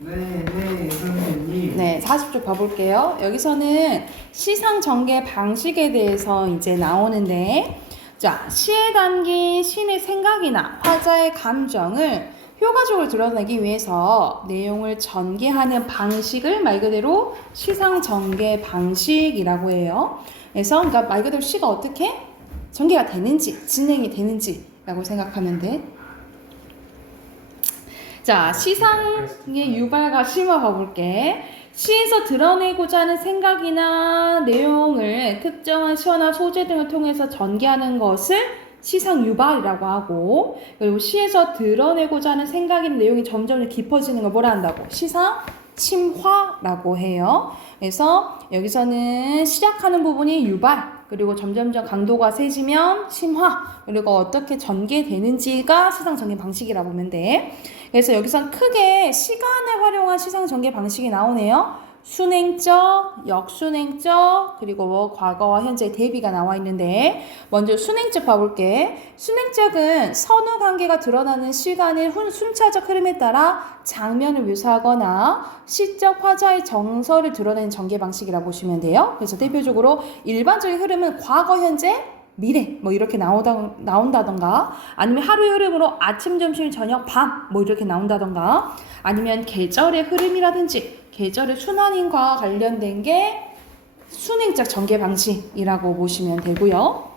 네, 선생님. 네, 40쪽 봐볼게요. 여기서는 시상 전개 방식에 대해서 이제 나오는데, 자, 시에 담긴 시인의 생각이나 화자의 감정을 효과적으로 드러내기 위해서 내용을 전개하는 방식을 말 그대로 시상 전개 방식이라고 해요. 그래서 그러니까 말 그대로 시가 어떻게 전개가 되는지, 진행이 되는지라고 생각하면 돼. 자, 시상의 유발과 심화 봐볼게. 시에서 드러내고자 하는 생각이나 내용을 특정한 시어나 소재 등을 통해서 전개하는 것을 시상 유발이라고 하고, 그리고 시에서 드러내고자 하는 생각이나 내용이 점점 깊어지는 걸 뭐라 한다고? 시상 침화라고 해요. 그래서 여기서는 시작하는 부분이 유발, 그리고 점점점 강도가 세지면 심화, 그리고 어떻게 전개되는지가 시상 전개 방식이라고 보면 돼. 그래서 여기선 크게 시간을 활용한 시상 전개 방식이 나오네요. 순행적, 역순행적, 그리고 뭐 과거와 현재 대비가 나와 있는데, 먼저 순행적 봐볼게. 순행적은 선후 관계가 드러나는 시간의 순차적 흐름에 따라 장면을 묘사하거나 시적 화자의 정서를 드러내는 전개 방식이라고 보시면 돼요. 그래서 대표적으로 일반적인 흐름은 과거, 현재, 미래 뭐 이렇게 나온다던가, 아니면 하루의 흐름으로 아침, 점심, 저녁, 밤 뭐 이렇게 나온다던가, 아니면 계절의 흐름이라든지 계절의 순환인과 관련된 게 순행적 전개 방식이라고 보시면 되고요.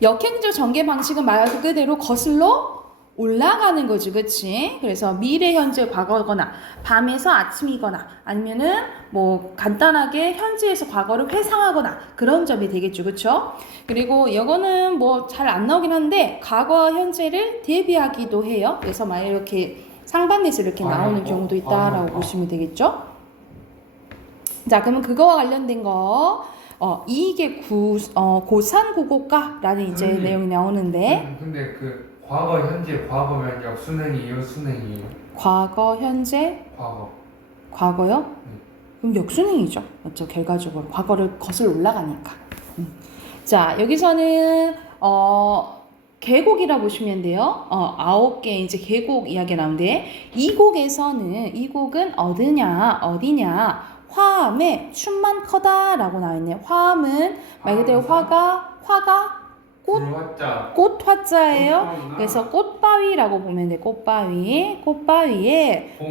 역행적 전개 방식은 말 그대로 거슬러 올라가는 거지, 그치? 그래서 미래, 현재, 과거거나 밤에서 아침이거나 아니면은 뭐 간단하게 현재에서 과거를 회상하거나 그런 점이 되겠죠, 그쵸? 그리고 이거는 뭐 잘 안 나오긴 한데 과거와 현재를 대비하기도 해요. 그래서 막 이렇게 상반돼서 이렇게 나오는 경우도 있다라고 보시면 되겠죠? 자, 그러면 그거와 관련된 거 이게 고산고고가라는 이제 내용이 나오는데, 근데 그 과거, 현재, 과거면 역순행이에요, 순행이에요? 과거, 현재, 과거. 과거요? 그럼 역순행이죠. 맞죠? 결과적으로 과거를 거슬러 올라가니까. 자, 여기서는 계곡이라 보시면 돼요. 9개 이제 계곡 이야기 나오는데, 이 곡은 어디냐? 화암에 춤만 커다라고 나와있네요. 화암은 말 그대로 화가 꽃 화자예요. 그래서 꽃바위라고 보면 돼. 꽃바위에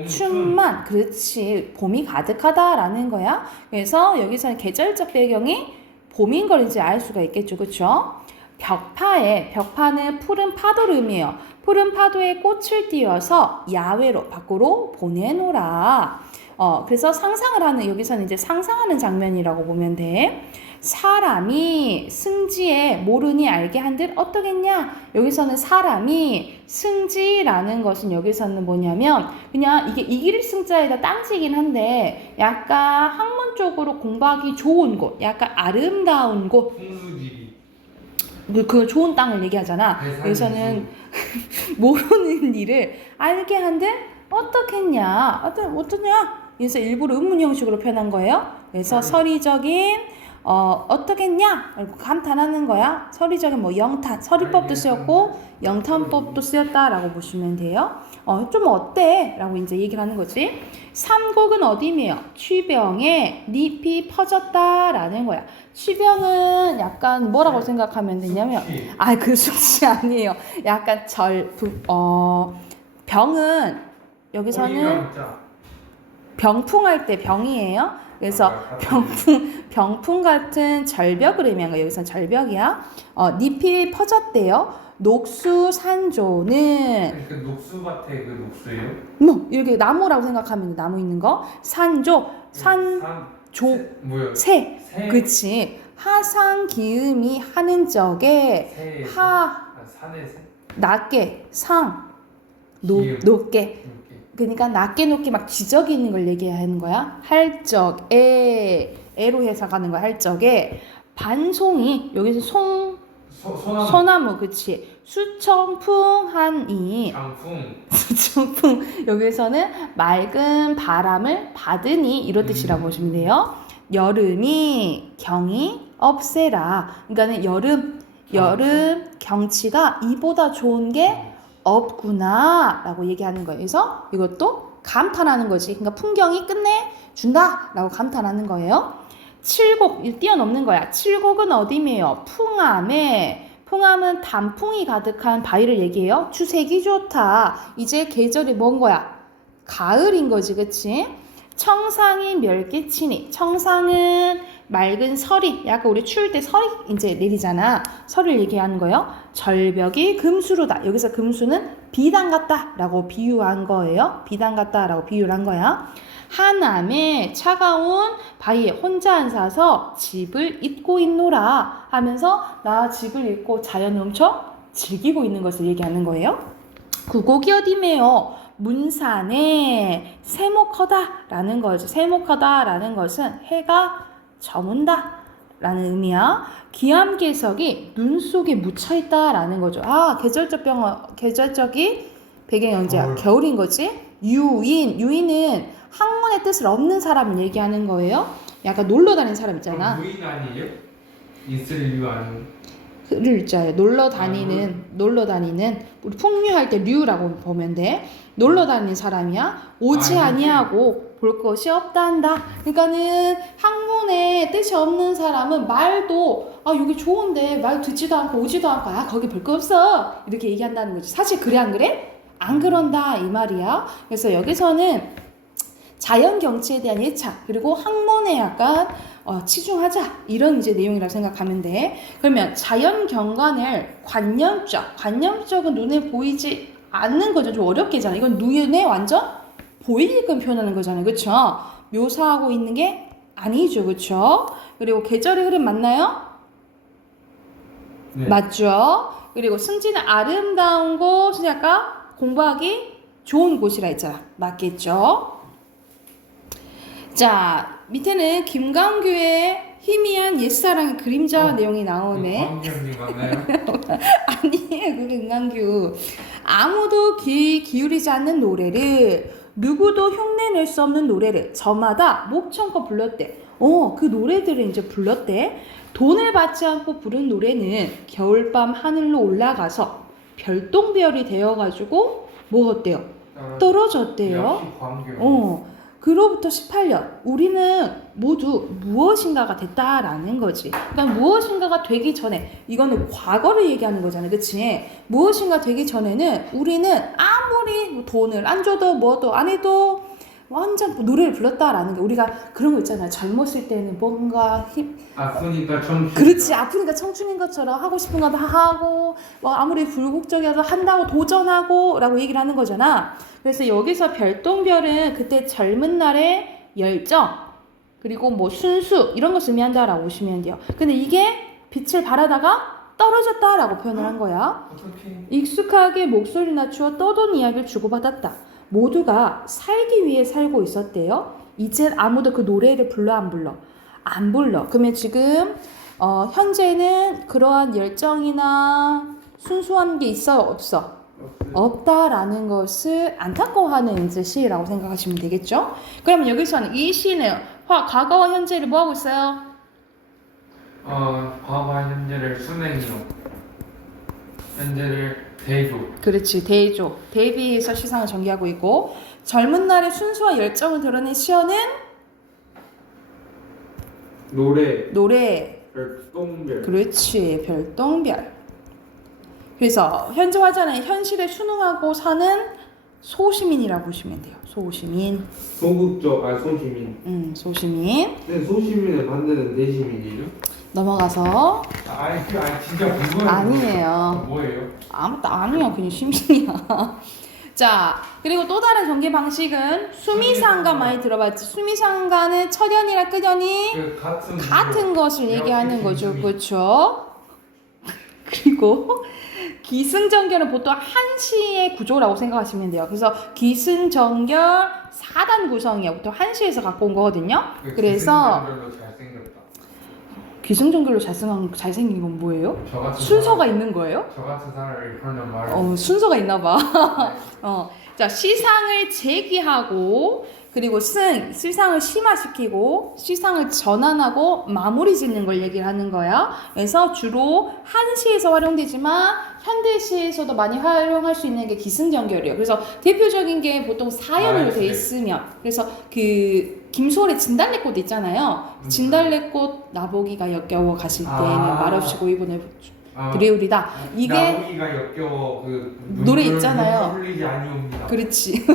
춤만, 그렇지, 봄이 가득하다라는 거야. 그래서 여기서는 계절적 배경이 봄인 걸 이제 알 수가 있겠죠, 그렇죠? 벽파는 푸른 파도를 의미해요. 푸른 파도에 꽃을 띄워서 야외로 밖으로 보내놓으라. 그래서 여기서는 이제 상상하는 장면이라고 보면 돼. 사람이 승지에 모르니 알게 한들 어떠겠냐? 여기서는 사람이 승지라는 것은 여기서는 뭐냐면 그냥 이게 이길 승자에다 땅지긴 한데 약간 학문적으로 공부하기 좋은 곳, 약간 아름다운 곳, 풍수지리. 그 좋은 땅을 얘기하잖아. 여기서는 모르는 일을 알게 한들 어떠냐? 그래서 일부러 의문 형식으로 표현한 거예요. 그래서 서리적인 어떠겠냐? 감탄하는 거야. 서리적인 뭐 영탄, 서리법도 쓰였고 영탄법도 쓰였다라고 보시면 돼요. 좀 어때? 라고 이제 얘기를 하는 거지. 삼곡은 어디며? 취병에 잎이 퍼졌다라는 거야. 취병은 약간 뭐라고 생각하면 되냐면, 그 숙취 아니에요. 약간 병은 여기서는 병풍할 때 병이에요. 그래서 병풍 같은 절벽을 의미한 거예요. 여기서는 절벽이야. 잎이 퍼졌대요. 녹수산조는 그 녹수밭에 그 녹수예요? 뭐 이렇게 나무라고 생각하면 돼. 나무 있는 거. 산조, 새. 그치. 하상 기음이 하는 적에 산의 새? 낮게 높게. 그러니까 낮게 막 지적이 있는 걸 얘기하는 거야. 할 적에, 애로 해석하는 거야. 할 적에 반송이, 여기서 소나무, 그치. 수청풍하니, 수청풍, 여기서는 맑은 바람을 받으니 이런 뜻이라고 보시면 돼요. 여름이 경이 없애라. 그러니까는 여름 경치가 이보다 좋은 게 없구나 라고 얘기하는 거예요. 그래서 이것도 감탄하는 거지. 그러니까 풍경이 끝내준다라고 감탄하는 거예요. 칠곡, 뛰어넘는 거야. 칠곡은 어디매요? 풍암에. 풍암은 단풍이 가득한 바위를 얘기해요. 추색이 좋다. 이제 계절이 뭔 거야? 가을인 거지, 그치? 청상이 멸개치니. 청상은 맑은 서리. 약간 우리 추울 때 서리 이제 내리잖아. 서리를 얘기하는 거예요. 절벽이 금수로다. 여기서 금수는 비단 같다 라고 비유한 거예요. 비단 같다 라고 비유를 한 거야. 하남에 차가운 바위에 혼자 앉아서 집을 잊고 있노라 하면서 나 집을 잊고 자연을 엄청 즐기고 있는 것을 얘기하는 거예요. 구곡이 어디매요? 문산에 세목하다 라는 거죠. 세목하다 라는 것은 해가 저문다 라는 의미야. 기암괴석이 눈 속에 묻혀있다 라는 거죠. 계절적인 배경이 언제야? 겨울인 거지. 유인은 학문의 뜻을 없는 사람을 얘기하는 거예요. 약간 놀러 다니는 사람 있잖아. 유인 아니에요? 있을 유한. 를 있잖아요. 놀러 다니는 우리 풍류할 때 류라고 보면 돼. 놀러 다니는 사람이야. 오지 아니하고 볼 것이 없다 한다. 그러니까는 학문에 뜻이 없는 사람은 말도 여기 좋은데 말 듣지도 않고 오지도 않고 거기 볼 거 없어 이렇게 얘기한다는 거지. 사실 그래 안 그래? 안 그런다 이 말이야. 그래서 여기서는 자연 경치에 대한 예찬 그리고 학문에 약간 치중하자 이런 이제 내용이라고 생각하면 돼. 그러면 자연 경관을 관념적은 눈에 보이지 않는 거죠. 좀 어렵게잖아. 이건 눈에 완전 보이게끔 표현하는 거잖아요. 그렇죠? 묘사하고 있는 게 아니죠. 그렇죠? 그리고 계절의 흐름 맞나요? 네. 맞죠? 그리고 승진은 아름다운 곳, 아까 공부하기 좋은 곳이라 했잖아. 맞겠죠? 자, 밑에는 김광규의 희미한 옛사랑의 그림자 내용이 나오네. 광규님 맞나요? 아니에요, 그게 김광규. 아무도 귀 기울이지 않는 노래를, 누구도 흉내낼 수 없는 노래를 저마다 목청껏 불렀대. 그 노래들을 이제 불렀대. 돈을 받지 않고 부른 노래는 겨울밤 하늘로 올라가서 별똥별이 되어가지고 뭐 어때요? 떨어졌대요. 역시 광규. 그로부터 18년 우리는 모두 무엇인가가 됐다라는 거지. 그러니까 무엇인가가 되기 전에 이거는 과거를 얘기하는 거잖아. 그치? 무엇인가 되기 전에는 우리는 아무리 뭐 돈을 안 줘도 뭐도 안 해도 완전 노래를 불렀다라는 게 우리가 그런 거 있잖아요. 젊었을 때는 뭔가 아프니까 청춘. 그렇지. 아프니까 청춘인 것처럼 하고 싶은 거 다 하고 뭐 아무리 굴곡적이어서 한다고 도전하고 라고 얘기를 하는 거잖아. 그래서 여기서 별똥별은 그때 젊은 날의 열정 그리고 뭐 순수 이런 것을 의미한다라고 보시면 돼요. 근데 이게 빛을 발하다가 떨어졌다라고 표현을 한 거야. 어떻게? 익숙하게 목소리를 낮추어 떠돈 이야기를 주고받았다. 모두가 살기 위해 살고 있었대요. 이제 아무도 그 노래를 불러 안 불러? 안 불러. 그러면 지금 현재는 그러한 열정이나 순수한 게 있어요? 없어? 없다라는 것을 안타까워하는 이제 시라고 생각하시면 되겠죠? 그러면 여기서는 이 시는 과거와 현재를 뭐 하고 있어요? 과거와 현재를 순행이요. 현재를 대조. 그렇지, 대조. 대비해서 시상을 전개하고 있고 젊은 날의 순수와 열정을 드러낸 시어는 노래. 별똥별. 그렇지, 별똥별. 그래서 현재 화자는 현실에 순응하고 사는 소시민이라고 보시면 돼요. 소시민. 소시민. 소시민. 네, 소시민의 반대는 대시민이죠? 넘어가서 진짜 궁금해요. 아니에요. 뭐예요? 아무것도 아니야. 그냥 시민이야. 자, 그리고 또 다른 전개 방식은 수미상가 많이 들어봤지. 수미상가는 철연이랑 끝연이 같은 것을 얘기하는 거죠. 그렇죠? 그리고 기승전결은 보통 한시의 구조라고 생각하시면 돼요. 그래서 기승전결 4단 구성이에요. 보통 한시에서 갖고 온 거거든요. 그래서 기승전결로 잘생긴 건 뭐예요? 순서가 있는 거예요? 저 같은 사람을 그러는 말. 순서가 있나 봐. 자, 시상을 제기하고 그리고 시상을 심화시키고 시상을 전환하고 마무리 짓는 걸 얘기를 하는 거야. 그래서 주로 한시에서 활용되지만 현대시에서도 많이 활용할 수 있는 게 기승전결이에요. 그래서 대표적인 게 보통 사연으로 돼 있으면 그래서 그 김소월의 진달래꽃 있잖아요. 진달래꽃 나보기가 역겨워 가실 때는 말없이 고이분을 드리우리다. 이게 나보기가 역겨워 그 노래 있잖아요. 흘리지 아니옵니다. 그렇지.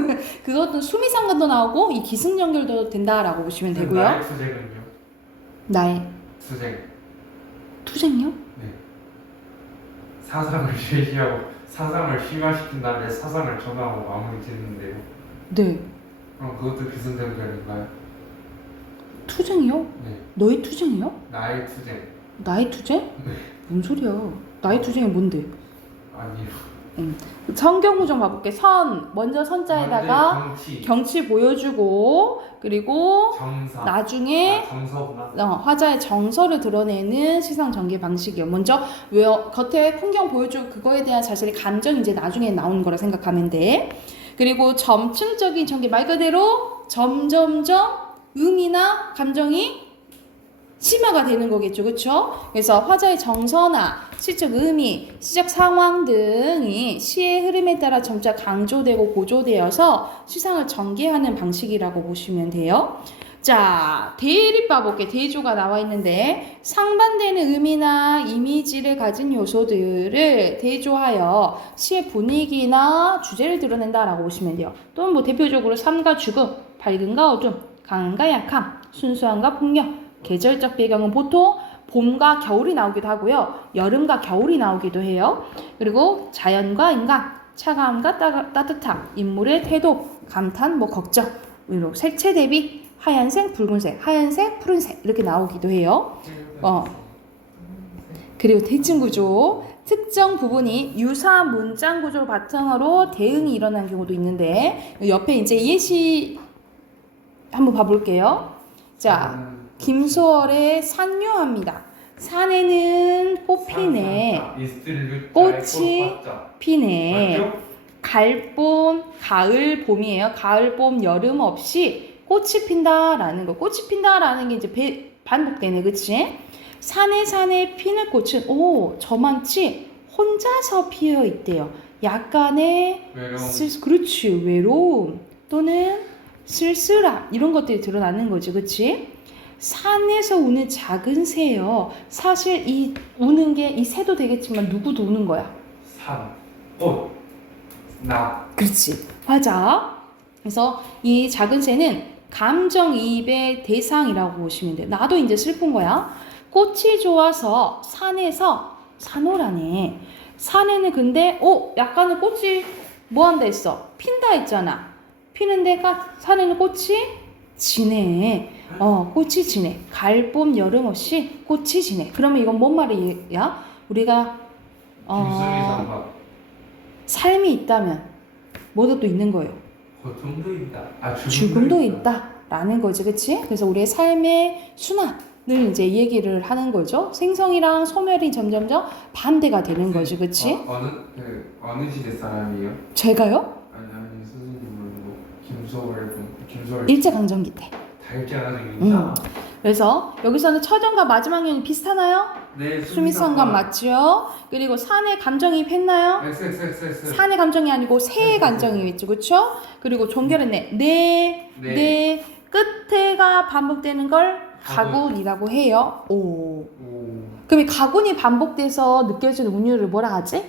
그것도 수미상관도 나오고 이 기승전결도 된다라고 보시면 되고요. 나의 투쟁은요? 나의 투쟁요? 네. 사상을 제시하고 사상을 심화시킨 다음에 사상을 전하고 마무리 짓는데요. 네. 그럼 그것도 기승전결인가요? 투쟁이요? 네. 너의 투쟁이요? 나의 투쟁. 나의 투쟁? 네. 뭔 소리야? 나의 투쟁이 뭔데? 아니요. 성경 구정 가볼게. 먼저 선자에다가 경치 보여주고 그리고 정사. 나중에 정서구나. 화자의 정서를 드러내는 시상 전개 방식이요. 먼저 겉에 풍경 보여주고 그거에 대한 자신의 감정이 이제 나중에 나오는 거라 생각하면 돼. 그리고 점층적인 전개 말 그대로 점점점 의미나 감정이 심화가 되는 거겠죠. 그렇죠? 그래서 화자의 정서나 시적 의미, 시적 상황 등이 시의 흐름에 따라 점차 강조되고 고조되어서 시상을 전개하는 방식이라고 보시면 돼요. 자, 대립 봐볼게. 대조가 나와 있는데 상반되는 의미나 이미지를 가진 요소들을 대조하여 시의 분위기나 주제를 드러낸다라고 보시면 돼요. 또는 뭐 대표적으로 삶과 죽음, 밝음과 어둠, 강함과 약함, 순수함과 폭력, 계절적 배경은 보통 봄과 겨울이 나오기도 하고요. 여름과 겨울이 나오기도 해요. 그리고 자연과 인간, 차가움과 따뜻함, 인물의 태도, 감탄, 걱정, 위로 색채 대비, 하얀색, 붉은색, 하얀색, 푸른색 이렇게 나오기도 해요. 그리고 대칭 구조, 특정 부분이 유사한 문장 구조를 바탕으로 대응이 일어난 경우도 있는데 옆에 이제 예시 한번 봐볼게요. 자, 김소월의 산유합니다. 산에는 꽃피네. 꽃이 피네. 갈봄, 가을, 봄이에요. 가을, 봄, 여름 없이 꽃이 핀다라는 거. 꽃이 핀다라는 게 이제 반복되네. 그치? 산에 피는 꽃은 저만치 혼자서 피어 있대요. 약간의 그렇지. 외로움 또는 쓸쓸함 이런 것들이 드러나는 거지. 그치? 산에서 우는 작은 새요. 사실 이 우는 게 이 새도 되겠지만 누구도 우는 거야? 산, 꽃, 나. 그렇지. 맞아. 그래서 이 작은 새는 감정이입의 대상이라고 보시면 돼요. 나도 이제 슬픈 거야. 꽃이 좋아서 산에서 산호라네. 산에는 근데 약간은 꽃이 뭐 한다 했어? 핀다 했잖아. 피는데 산에는 꽃이 지네. 꽃이 지네. 가을, 봄, 여름 없이 꽃이 지네. 그러면 이건 뭔 말이야? 우리가 삶이 있다면 뭐도 또 있는 거예요. 고통도 있다. 죽음도 있다라는 거지, 그렇지? 그래서 우리의 삶의 순환을 이제 얘기를 하는 거죠. 생성이랑 소멸이 점점점 반대가 되는 거지, 그렇지? 어느 시대 사람이에요? 제가요? 아니 선생님은 김소월 일제강점기 때. 다 일제강점기구나. 그래서 여기서는 첫연과 마지막 연이 비슷하나요? 네. 수미상관 맞죠? 그리고 산에 감정이입 했나요? 산의 감정이 아니고 새의 감정이입, 그렇죠? 그리고 종결은 네 끝에가 반복되는 걸 가군이라고 해요. 그럼 이 가군이 반복돼서 느껴지는 운율을 뭐라 하지?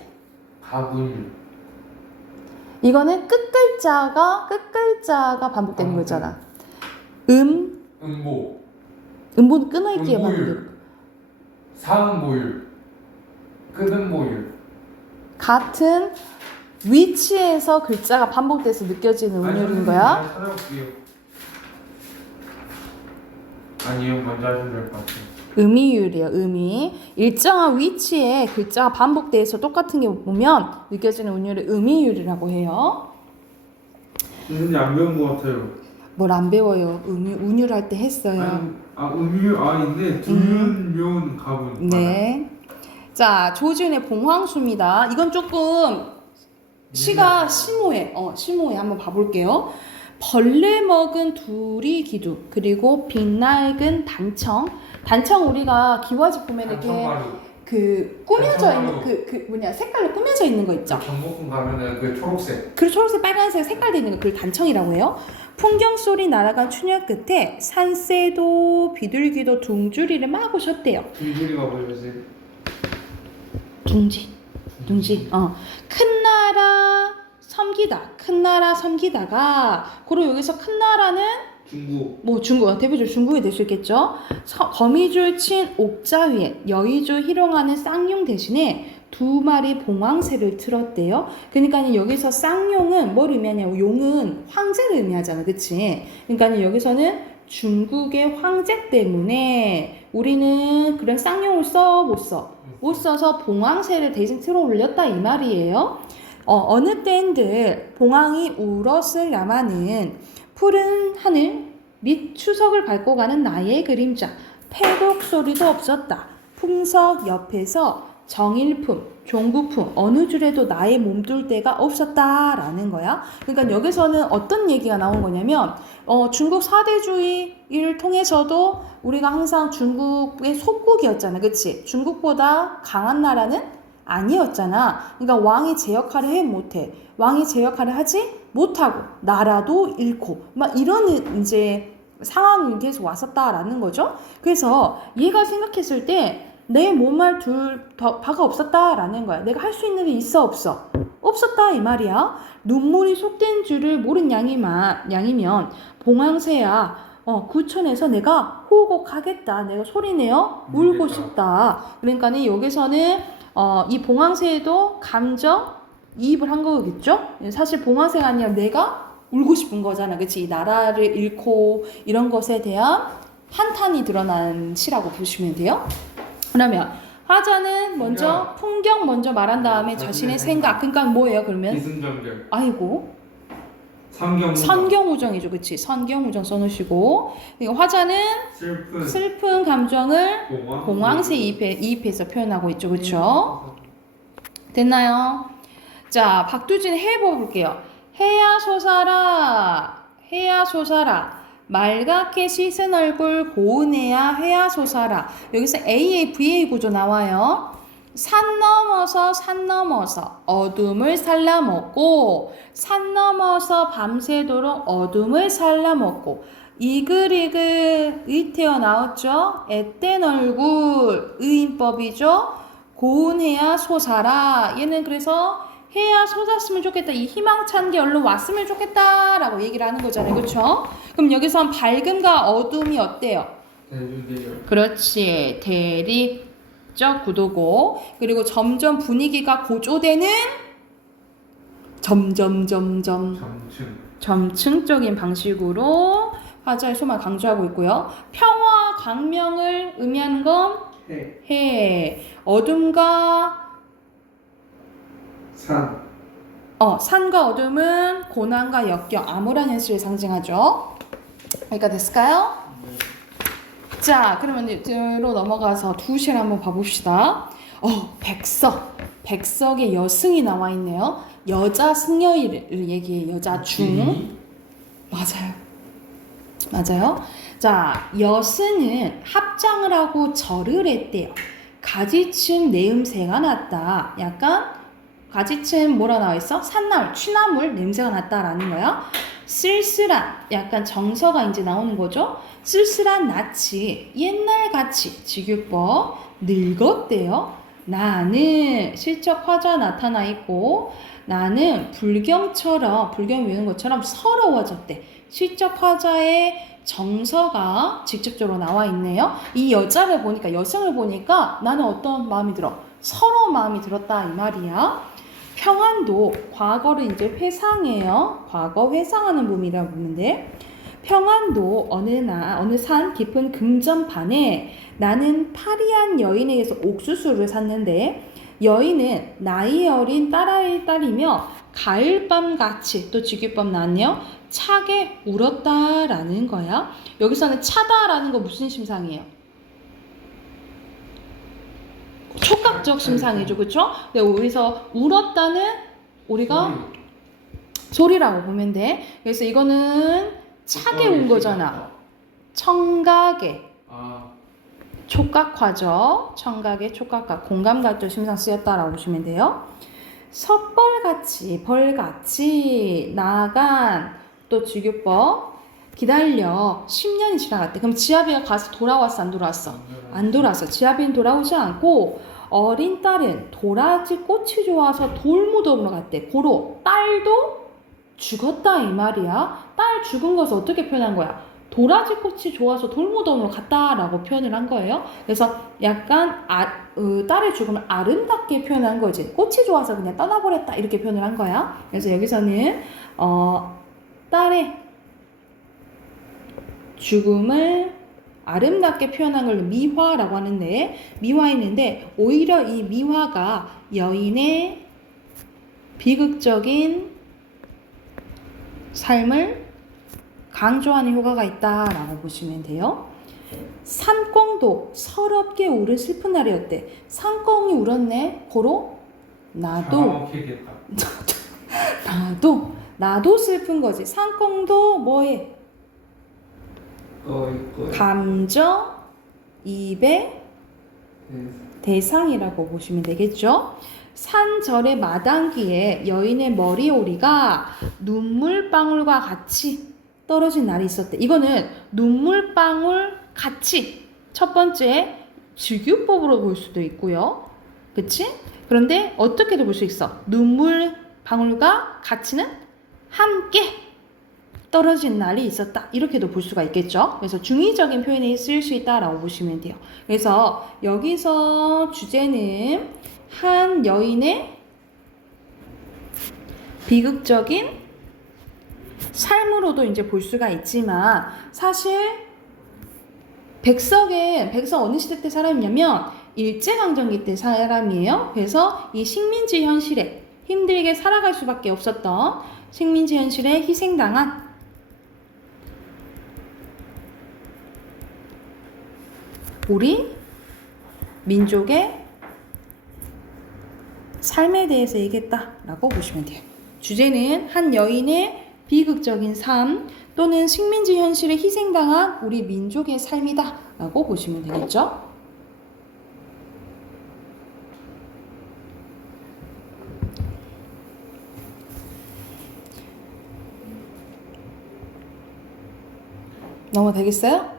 가군. 이거는 끝글자가 반복되는 거잖아. 음보는 끊어있기에 반복되는. 사음보율, 끄음보율. 같은 위치에서 글자가 반복돼서 느껴지는 운율인 거야. 찾아볼게요. 아니요, 먼저 하시면 될 것 같아요. 음이율이에요. 음이 일정한 위치에 글자가 반복돼서 똑같은 게 보면 느껴지는 운율을 음이율이라고 해요. 선생님 안 배운 것 같아요. 뭘 안 배워요? 운율 할 때 했어요. 음이율 있네. 두윤, 묘은, 가분. 네. 자, 조지훈의 봉황수입니다. 이건 조금 시가 심오해. 심오해. 한번 봐볼게요. 벌레 먹은 두리 기두, 그리고 빛낡은 단청. 단청 우리가 기와집 보면 이렇게 단청가루. 그 꾸며져 있는 단청가루. 그 뭐냐 색깔로 꾸며져 있는 거 있죠. 경복궁 가면은 그 초록색. 그 초록색 빨간색 색깔 되는 거 그걸 단청이라고 해요. 풍경 소리 날아간 추녀 끝에 산새도 비둘기도 둥주리를 막 오셨대요. 둥글이가 뭐였지? 둥지. 큰 나라 섬기다. 큰 나라 섬기다가 그리고 여기서 큰 나라는 중국. 뭐 중국, 대표적으로 중국이 될 수 있겠죠. 거미줄 친 옥자 위에 여의주 희롱하는 쌍용 대신에 두 마리 봉황새를 틀었대요. 그러니까 여기서 쌍용은 뭘 의미하냐고, 용은 황제를 의미하잖아, 그치? 그러니까 여기서는 중국의 황제 때문에 우리는 그런 쌍용을 써, 못 써? 못 써서 봉황새를 대신 틀어 올렸다 이 말이에요. 어느 때인들 봉황이 울었을 야마는 푸른 하늘 및 추석을 밟고 가는 나의 그림자, 패곡 소리도 없었다. 풍석 옆에서 정일품, 종구품 어느 줄에도 나의 몸둘 데가 없었다라는 거야. 그러니까 여기서는 어떤 얘기가 나온 거냐면 중국 사대주의를 통해서도 우리가 항상 중국의 속국이었잖아, 그치? 중국보다 강한 나라는 아니었잖아. 그러니까 왕이 제 역할을 해 못해. 왕이 제 역할을 하지 못하고 나라도 잃고 막 이런 이제 상황이 계속 왔었다라는 거죠. 그래서 얘가 생각했을 때 내 몸을 둘 바가 없었다라는 거야. 내가 할 수 있는 게 있어 없어? 없었다 이 말이야. 눈물이 속된 줄을 모른 양이면 봉황새야 구천에서 내가 호곡하겠다. 내가 소리내어 울고 싶다. 그러니까 여기서는 이 봉황새도 감정 이입을 한 거겠죠? 사실 봉황새가 아니라 내가 울고 싶은 거잖아. 그치? 이 나라를 잃고 이런 것에 대한 한탄이 드러난 시라고 보시면 돼요. 그러면 화자는 먼저 풍경 먼저 말한 다음에 자신의 생각. 그러니까 뭐예요 그러면? 기승전결. 아이고. 선경우정. 선경우정이죠. 그치? 선경우정 써놓으시고. 화자는 슬픈 감정을 봉황새 이입해서 표현하고 있죠. 그쵸? 됐나요? 자, 박두진 해 볼게요. 해야 솟아라. 해야 솟아라. 말갛게 씻은 얼굴 고운해야 해야 솟아라. 여기서 AAVA 구조 나와요. 산 넘어서 어둠을 살라먹고 산 넘어서 밤새도록 어둠을 살라먹고 이글이글 의태어 나왔죠. 앳된 얼굴 의인법이죠. 고운해야 솟아라. 얘는 그래서 해야 솟았으면 좋겠다. 이 희망찬 게 얼른 왔으면 좋겠다라고 얘기를 하는 거잖아요. 그렇죠? 그럼 여기서 밝음과 어둠이 어때요? 대립. 그렇지. 대립적 구도고 그리고 점점 분위기가 고조되는 점층적인 방식으로 화자의 소망을 강조하고 있고요. 평화, 광명을 의미하는 건 해. 어둠과 산과 어둠은 고난과 역경, 암울한 현실을 상징하죠. 여기까지 됐을까요? 자, 그러면 이제로 넘어가서 두시를 한번 봐봅시다. 백석의 여승이 나와 있네요. 여자 승려를 얘기해. 여자 중. 맞아요. 자, 여승은 합장을 하고 절을 했대요. 가지층 내음새가 났다. 약간 가지층 뭐라 나와 있어? 산나물, 취나물 냄새가 났다라는 거야. 쓸쓸한, 약간 정서가 이제 나오는 거죠. 쓸쓸한 낯이 옛날같이 직유법 늙었대요. 나는 실적 화자 나타나 있고 나는 불경 외우는 것처럼 서러워졌대. 실적 화자의 정서가 직접적으로 나와 있네요. 이 여자를 보니까, 여성을 보니까 나는 어떤 마음이 들어? 서러운 마음이 들었다 이 말이야. 평안도 과거를 이제 회상해요. 과거 회상하는 부분이라고 보는데 평안도 어느 산 깊은 금전판에 나는 파리한 여인에게서 옥수수를 샀는데 여인은 나이 어린 딸아이의 딸이며 가을밤같이 또 직유법 나왔네요. 차게 울었다라는 거야. 여기서는 차다라는 거 무슨 심상이에요? 촉각적 심상이죠, 그렇죠? 근데 여기서 울었다는 우리가 소리라고 보면 돼. 그래서 이거는 차게 온 거잖아. 청각에. 촉각화죠. 청각의 촉각화. 공감각도 심상 쓰였다라고 보시면 돼요. 섣벌같이 벌같이 나간 또 주교법 기다려 10년이 지나갔대. 그럼 지아비가 가서 돌아왔어 안 돌아왔어? 안 돌아왔어. 지아비는 돌아오지 않고 어린 딸은 도라지 꽃이 좋아서 돌무덤으로 갔대. 고로 딸도 죽었다 이 말이야. 딸 죽은 것을 어떻게 표현한 거야? 도라지 꽃이 좋아서 돌무덤으로 갔다라고 표현을 한 거예요. 그래서 약간 딸의 죽음을 아름답게 표현한 거지. 꽃이 좋아서 그냥 떠나버렸다 이렇게 표현을 한 거야. 그래서 여기서는 딸의 죽음을 아름답게 표현한 걸 미화라고 하는데, 미화했는데 오히려 이 미화가 여인의 비극적인 삶을 강조하는 효과가 있다라고 보시면 돼요. 산꿩도 서럽게 울은 슬픈 날이었대. 산꿩이 울었네. 고로 나도 나도 슬픈 거지. 산꿩도 뭐해? 감정 입의 대상이라고 보시면 되겠죠. 산절의 마당기에 여인의 머리오리가 눈물방울과 같이 떨어진 날이 있었대. 이거는 눈물방울 같이 첫 번째 주규법으로 볼 수도 있고요. 그치? 그런데 어떻게도 볼 수 있어. 눈물방울과 같이는 함께 떨어진 날이 있었다. 이렇게도 볼 수가 있겠죠. 그래서 중의적인 표현이 쓰일 수 있다라고 보시면 돼요. 그래서 여기서 주제는 한 여인의 비극적인 삶으로도 이제 볼 수가 있지만, 사실 백석 어느 시대 때 사람이냐면 일제강점기 때 사람이에요. 그래서 이 식민지 현실에 힘들게 살아갈 수밖에 없었던 식민지 현실에 희생당한 우리 민족의 삶에 대해서 얘기했다라고 보시면 돼요. 주제는 한 여인의 비극적인 삶 또는 식민지 현실에 희생당한 우리 민족의 삶이다 라고 보시면 되겠죠. 넘어가겠어요?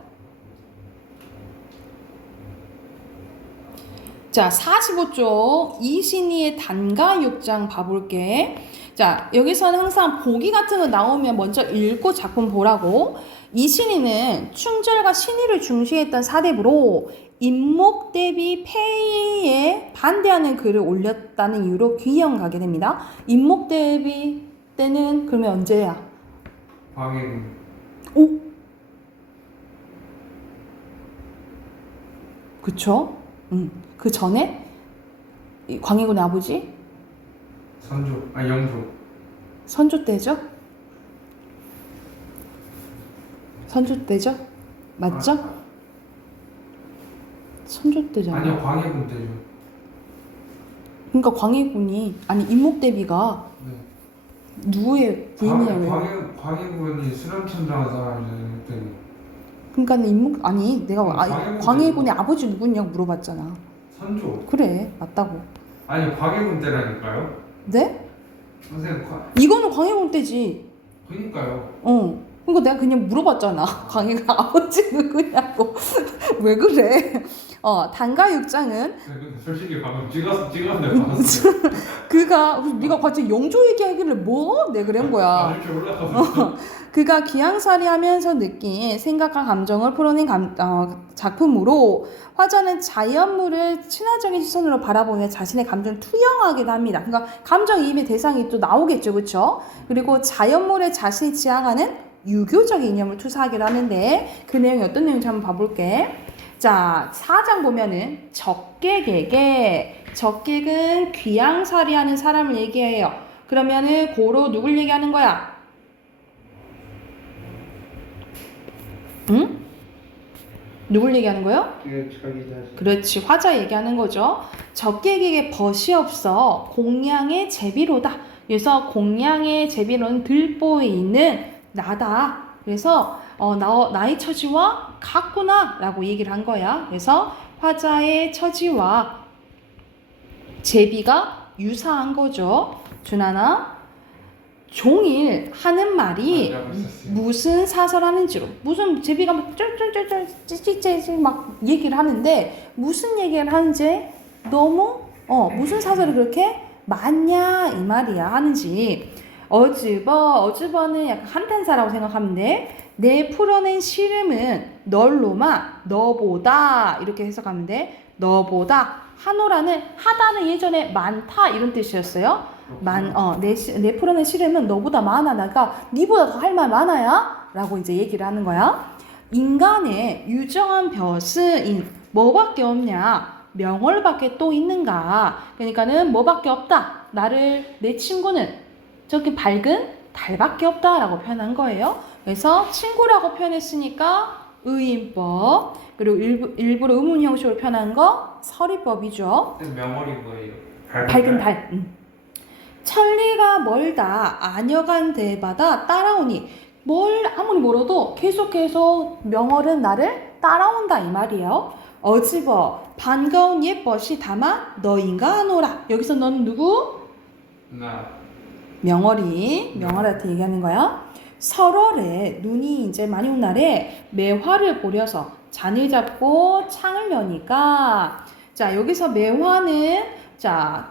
자, 45쪽 이신이의 단가 6장 봐볼게. 자, 여기서는 항상 보기 같은 거 나오면 먼저 읽고 작품 보라고. 이신이는 충절과 신의를 중시했던 사대부로 인목 대비 폐위에 반대하는 글을 올렸다는 이유로 귀형 가게 됩니다. 인목 대비 때는 그러면 언제야? 광해군. 오? 그쵸? 그 전에 광해군의 아버지? 영조. 선조 때죠? 선조 때죠? 맞죠? 선조 때잖아. 아니요, 광해군 때죠. 그러니까 광해군이 인목대비가 누구의 부인이냐고요? 광해군이 수렴천당한 사람이잖아요, 그때. 그러니까 내가 광해군의 아버지 누구냐고 물어봤잖아. 선조. 그래, 맞다고. 아니, 광해군 때라니까요. 네? 선생님, 이거는 광해군 때지. 그러니까요. 그러니까 내가 그냥 물어봤잖아. 광해군 아버지 누구냐고. 왜 그래? 단가 6장은 솔직히 방금 찍었는데 봤어요. 그가 네가 갑자기 영조 얘기하길래 뭐? 내 그런 거야. 이렇게 올라가서 그가 기양살이 하면서 느낀 생각과 감정을 풀어낸 작품으로 화자는 자연물을 친화적인 시선으로 바라보며 자신의 감정을 투영하기도 합니다. 그러니까 감정이입의 대상이 또 나오겠죠. 그렇죠? 그리고 자연물에 자신이 지향하는 유교적 이념을 투사하기도 하는데 그 내용이 어떤 내용인지 한번 봐볼게. 자, 4장 보면은 적객은 귀양살이하는 사람을 얘기해요. 그러면은 고로 누굴 얘기하는 거야? 응? 누굴 얘기하는 거예요? 자기 자신. 그렇지, 화자 얘기하는 거죠. 적객에게 벗이 없어 공양의 제비로다. 그래서 공양의 제비로는 들보에 있는 나다. 그래서 나의 처지와 같구나 라고 얘기를 한 거야. 그래서 화자의 처지와 제비가 유사한 거죠. 준하나 종일 하는 말이 무슨 사설하는지로, 무슨 제비가 막 쫄쫄쫄쫄 찌찌찌찌 막 얘기를 하는데 무슨 얘기를 하는지 너무 무슨 사설이 그렇게 많냐 이 말이야 하는지. 어즈버는 약간 한탄사라고 생각하면 돼. 내 풀어낸 시름은 널로마 너보다 이렇게 해석하면 돼. 너보다. 하노라는 하다는 예전에 많다 이런 뜻이었어요. 내 풀어낸 시름은 너보다 많아. 나가 니보다 더 할 말 많아야 라고 이제 얘기를 하는 거야. 인간의 유정한 벼스인 뭐밖에 없냐? 명월밖에 또 있는가? 그러니까는 뭐밖에 없다. 내 친구는 저기 밝은 달밖에 없다라고 표현한 거예요. 그래서 친구라고 표현했으니까 의인법, 그리고 일부러 의문 형식으로 표현한 거 서리법이죠. 명월이 뭐예요? 밝은 달. 천리가 멀다 아녀간 대바다 따라오니. 뭘 아무리 멀어도 계속해서 명월은 나를 따라온다 이 말이에요. 어지버 반가운 옛벗이 담아 너인가 하노라. 여기서 넌 누구? 나. 명월한테 얘기하는 거야. 설월에 눈이 이제 많이 온 날에 매화를 보려서 잔을 잡고 창을 여니까, 자 여기서 매화는 자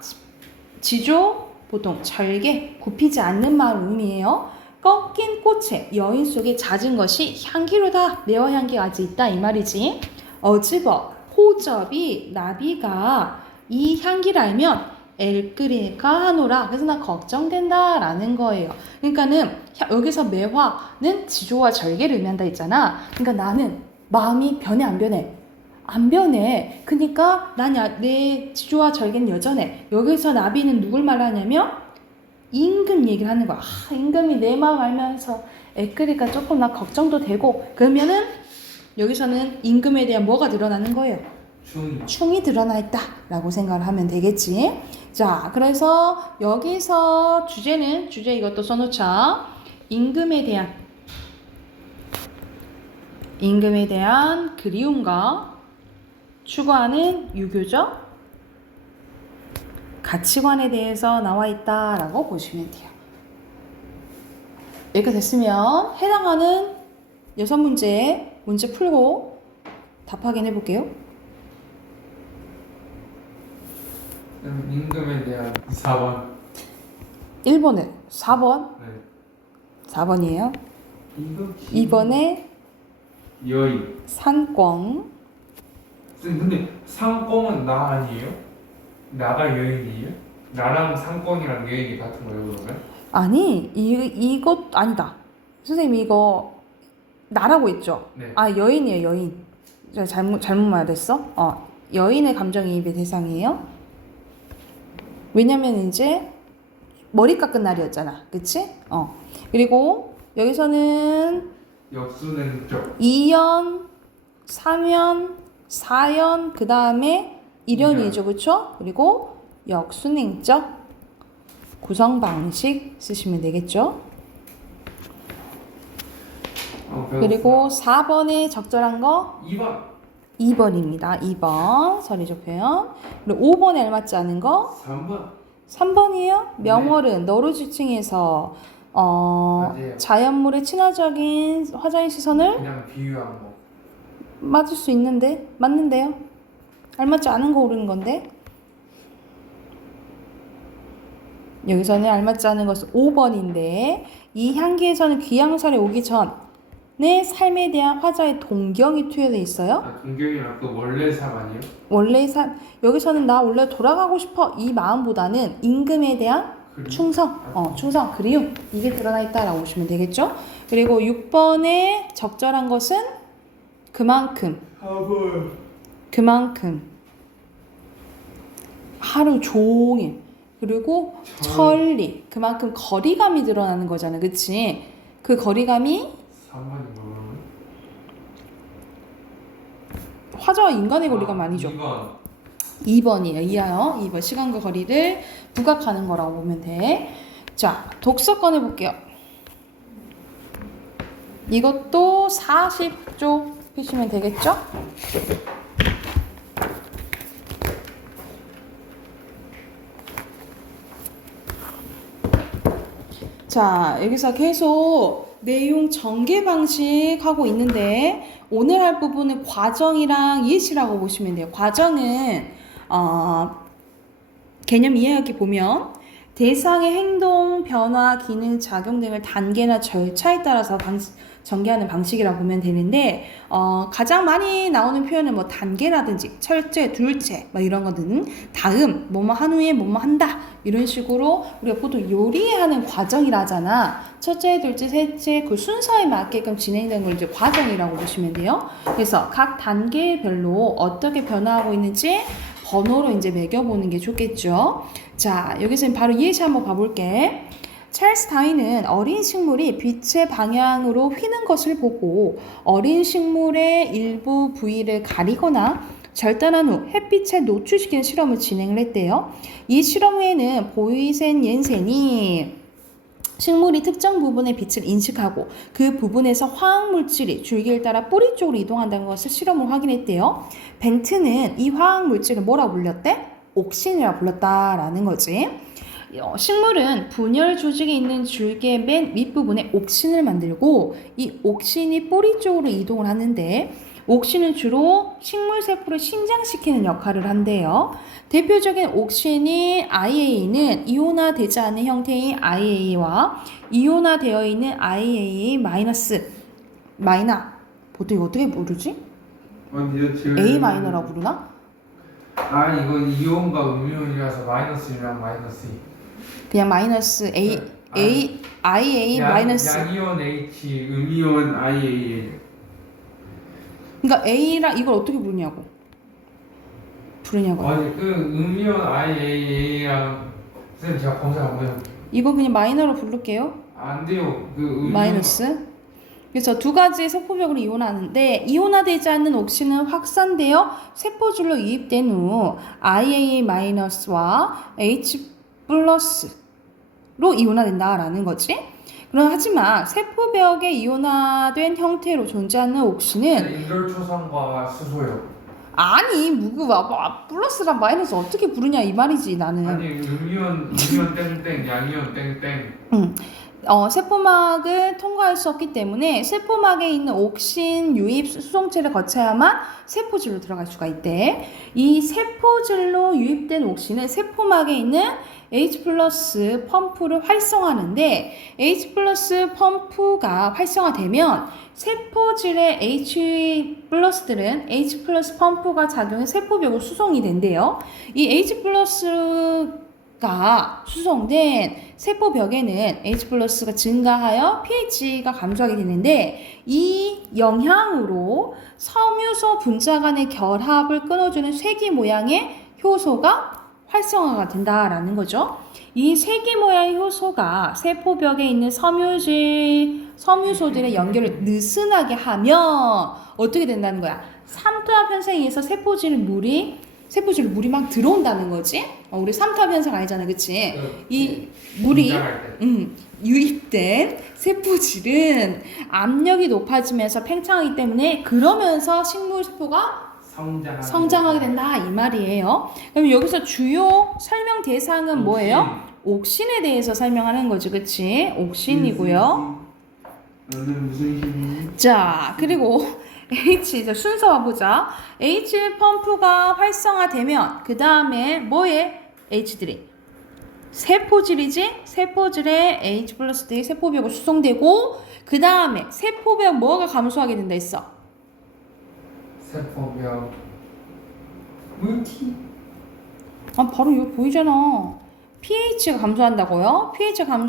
지조 보통 절개 굽히지 않는 말을 의미해요. 꺾인 꽃에 여인 속에 잦은 것이 향기로다. 매화 향기가 아직 있다 이 말이지. 어지버 호접이 나비가 이 향기를 알면 엘끄리까 하노라. 그래서 나 걱정된다 라는 거예요. 그러니까는 여기서 매화는 지조와 절개를 의미한다 했잖아. 그러니까 나는 마음이 변해 안 변해? 안 변해. 그러니까 내 지조와 절개는 여전해. 여기서 나비는 누굴 말하냐면 임금 얘기를 하는 거야. 임금이 내 마음 알면서 애끓이니까 조금 나 걱정도 되고. 그러면은 여기서는 임금에 대한 뭐가 드러나는 거예요? 충이 드러나 있다 라고 생각을 하면 되겠지. 자, 그래서 여기서 주제 이것도 써놓자. 임금에 대한 그리움과 추구하는 유교적 가치관에 대해서 나와 있다라고 보시면 돼요. 이렇게 됐으면 해당하는 6문제 문제 풀고 답 확인해 볼게요. 임금에 대한 4번. 1번에 4번. 네. 4번이에요. 2번에 여인. 산꽝. 근데 상꽁은 나 아니에요? 나가 여인이에요? 나랑 상꽁이랑 여인이 같은 거예요 그러면? 아니 이것 아니다. 선생님 이거 나라고 했죠? 네. 여인이에요 여인. 제가 잘못 말했어? 여인의 감정이입의 대상이에요. 왜냐면 이제 머리 깎은 날이었잖아. 그치? 그리고 여기서는 역수능적 2연, 3연, 4연, 그 다음에 1연이죠. 그쵸? 그리고 역순행적 구성 방식 쓰시면 되겠죠. 그리고 4번에 적절한 거 2번입니다. 2번 서리적 표현. 그리고 5번에 알맞지 않은 거 3번이에요. 명월은 너로 지칭해서 자연물의 친화적인 화자의 시선을 그냥 비유한 거. 맞을 수 있는데 맞는데요. 알맞지 않은 거 고르는 건데. 여기서는 알맞지 않은 것은 5번인데 이 향기에서는 귀양살에 오기 전의 삶에 대한 화자의 동경이 투여되어 있어요. 동경이랑 그 원래 삶 아니에요? 원래의 삶. 여기서는 나 원래 돌아가고 싶어 이 마음보다는 임금에 대한 충성, 그리움 이게 드러나 있다라고 보시면 되겠죠. 그리고 6번에 적절한 것은 그만큼 하루 종일 그리고 천리 그만큼 거리감이 드러나는 거잖아. 그치? 그 거리감이 3번이 뭐라고요? 화자와 인간의 거리감 아니죠. 2번. 2번이에요. 2번 시간과 거리를 부각하는 거라고 보면 돼. 자, 독서 꺼내볼게요. 이것도 40쪽 피시면 되겠죠? 자, 여기서 계속 내용 전개 방식 하고 있는데 오늘 할 부분은 과정이랑 예시라고 보시면 돼요. 과정은 개념 이해하기 보면 대상의 행동, 변화, 기능, 작용 등을 단계나 절차에 따라서 전개하는 방식이라고 보면 되는데 가장 많이 나오는 표현은 뭐 단계라든지 첫째, 둘째 뭐 이런 거든 다음, 뭐뭐 한 후에 뭐뭐 한다 이런 식으로 우리가 보통 요리하는 과정이라 하잖아. 첫째, 둘째, 셋째 그 순서에 맞게끔 진행되는 걸 이제 과정이라고 보시면 돼요. 그래서 각 단계별로 어떻게 변화하고 있는지 번호로 이제 매겨보는 게 좋겠죠. 자, 여기서 바로 예시 한번 봐볼게. 찰스 다윈은 어린 식물이 빛의 방향으로 휘는 것을 보고 어린 식물의 일부 부위를 가리거나 절단한 후 햇빛에 노출시키는 실험을 진행을 했대요. 이 실험 후에는 보이센 옌센이 식물이 특정 부분의 빛을 인식하고 그 부분에서 화학물질이 줄기를 따라 뿌리 쪽으로 이동한다는 것을 실험으로 확인했대요. 벤트는 이 화학물질을 뭐라 불렸대? 옥신이라 불렀다라는 거지. 식물은 분열 조직이 있는 줄기의 맨 윗부분에 옥신을 만들고 이 옥신이 뿌리 쪽으로 이동을 하는데 옥신은 주로 식물 세포를 신장시키는 역할을 한대요. 대표적인 옥신이 IAE는 이온화되지 않은 형태의 IAE와 이온화되어 있는 IAA 마이너 보통 이거 어떻게 부르지? A 마이너라고 부르나? 아 이거 이온과 음이온이라서 마이너스랑 마이너스 그냥 마이너스 IAA 마이너스 양이온 H 음이온 IAA. 그러니까 A랑 이걸 어떻게 부르냐고. 아니 그 음이온 IAA랑 선생님 제가 검사 한번 해볼게요. 이거 그냥 마이너로 부를게요. 안 돼요. 그 음이온 마이너스. 그래서 두 가지의 세포벽으로 이온하는데 이온화되지 않는 옥신은 확산되어 세포줄로 유입된 후 IAA-와 H+로 이온화된다라는 거지. 그럼 하지만 세포벽에 이온화된 형태로 존재하는 옥신은 인돌초산과 수소요. 아니 플러스랑 마이너스 어떻게 부르냐 이 말이지 나는. 아니 음이온 땡땡 양이온 땡땡. 세포막을 통과할 수 없기 때문에 세포막에 있는 옥신 유입 수송체를 거쳐야만 세포질로 들어갈 수가 있대. 이 세포질로 유입된 옥신은 세포막에 있는 H+ 펌프를 활성화하는데 H+ 펌프가 활성화되면 세포질의 H+들은 H+ 펌프가 작용해 세포벽으로 수송이 된대요. 이 H+가 수송된 세포벽에는 H+가 증가하여 pH가 감소하게 되는데 이 영향으로 섬유소 분자 간의 결합을 끊어주는 쇠기 모양의 효소가 활성화가 된다라는 거죠. 이 쇠기 모양의 효소가 세포벽에 있는 섬유소들의 연결을 느슨하게 하면 어떻게 된다는 거야? 삼투압 현상에 의해서 세포질로 물이 막 들어온다는 거지. 우리 삼투압 현상 알잖아, 그치? 이 물이 유입된 세포질은 압력이 높아지면서 팽창하기 때문에 그러면서 식물 세포가 성장하게 된다 이 말이에요. 그럼 여기서 주요 설명 대상은 뭐예요? 옥신에 대해서 설명하는 거지, 그치? 옥신이고요. 자, 그리고 H 이제 순서 봐보자. H 펌프가 활성화되면 그 다음에 뭐에 H들이 세포질이지? 세포질에 H+들이 세포벽으로 수송되고 그 다음에 세포벽 뭐가 감소하게 된다 했어? 세포벽 물티. 바로 여기 보이잖아. pH가 감소한다고요. pH가